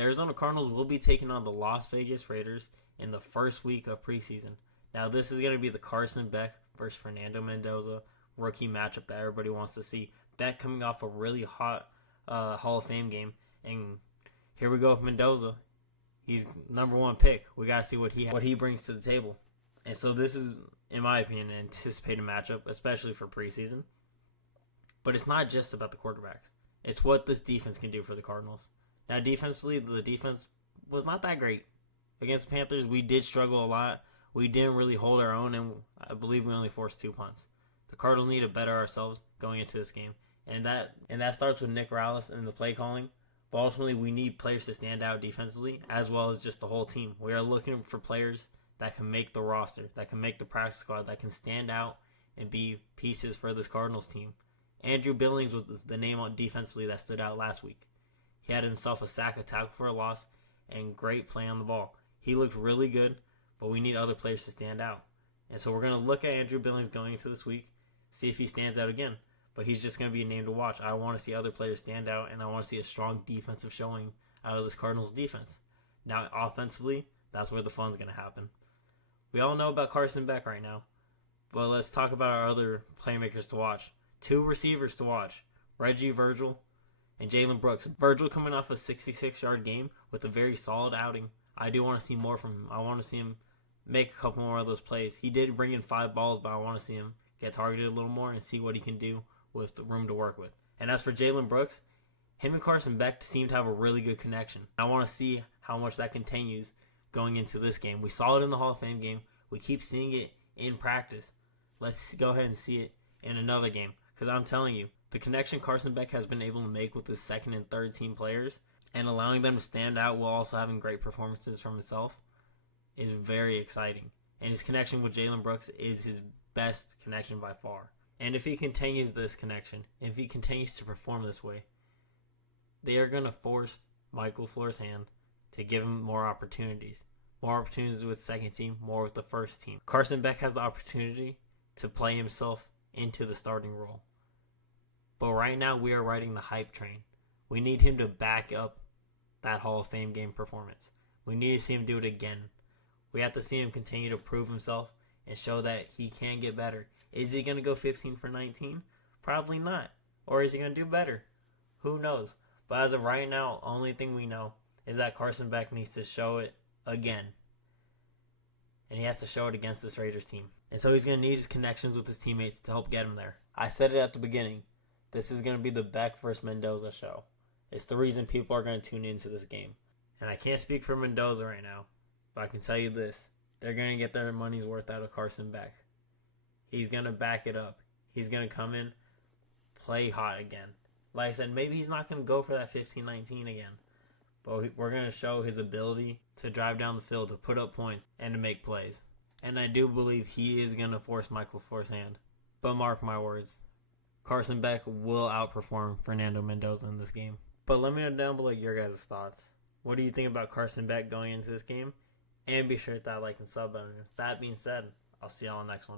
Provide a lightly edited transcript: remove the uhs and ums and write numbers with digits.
The Arizona Cardinals will be taking on the Las Vegas Raiders in the first week of preseason. Now, this is going to be the Carson, Beck versus Fernando Mendoza rookie matchup that everybody wants to see. Beck coming off a really hot Hall of Fame game, and here we go with Mendoza. He's number one pick. We got to see what he brings to the table. And so this is, in my opinion, an anticipated matchup, especially for preseason. But it's not just about the quarterbacks. It's what this defense can do for the Cardinals. Now, defensively, the defense was not that great. Against the Panthers, we did struggle a lot. We didn't really hold our own, and I believe we only forced 2 punts. The Cardinals need to better ourselves going into this game. And that starts with Nick Rallis and the play calling. But ultimately, we need players to stand out defensively, as well as just the whole team. We are looking for players that can make the roster, that can make the practice squad, that can stand out and be pieces for this Cardinals team. Andrew Billings was the name on defensively that stood out last week. He had himself a sack, a tackle for a loss, and great play on the ball. He looked really good, but we need other players to stand out. And so we're going to look at Andrew Billings going into this week, see if he stands out again. But he's just going to be a name to watch. I want to see other players stand out, and I want to see a strong defensive showing out of this Cardinals defense. Now, offensively, that's where the fun's going to happen. We all know about Carson Beck right now, but let's talk about our other playmakers to watch. 2 receivers to watch, Reggie Virgil and Jalen Brooks. Virgil coming off a 66-yard game with a very solid outing. I do want to see more from him. I want to see him make a couple more of those plays. He did bring in 5 balls, but I want to see him get targeted a little more and see what he can do with the room to work with. And as for Jalen Brooks, him and Carson Beck seem to have a really good connection. I want to see how much that continues going into this game. We saw it in the Hall of Fame game. We keep seeing it in practice. Let's go ahead and see it in another game. Because I'm telling you, the connection Carson Beck has been able to make with his second and third team players and allowing them to stand out while also having great performances from himself is very exciting. And his connection with Jalen Brooks is his best connection by far. And if he continues this connection, if he continues to perform this way, they are going to force Mike LaFleur's hand to give him more opportunities. More opportunities with second team, more with the first team. Carson Beck has the opportunity to play himself into the starting role. But right now, we are riding the hype train. We need him to back up that Hall of Fame game performance. We need to see him do it again. We have to see him continue to prove himself and show that he can get better. Is he going to go 15 for 19? Probably not. Or is he going to do better? Who knows? But as of right now, only thing we know is that Carson Beck needs to show it again. And he has to show it against this Raiders team. And so he's going to need his connections with his teammates to help get him there. I said it at the beginning. This is going to be the Beck versus Mendoza show. It's the reason people are going to tune into this game. And I can't speak for Mendoza right now, but I can tell you this. They're going to get their money's worth out of Carson Beck. He's going to back it up. He's going to come in, play hot again. Like I said, maybe he's not going to go for that 15-19 again. But we're going to show his ability to drive down the field, to put up points, and to make plays. And I do believe he is going to force Mike LaFleur's hand. But mark my words, Carson Beck will outperform Fernando Mendoza in this game. But let me know down below your guys' thoughts. What do you think about Carson Beck going into this game? And be sure to hit that like and sub button. With that being said, I'll see y'all on the next one.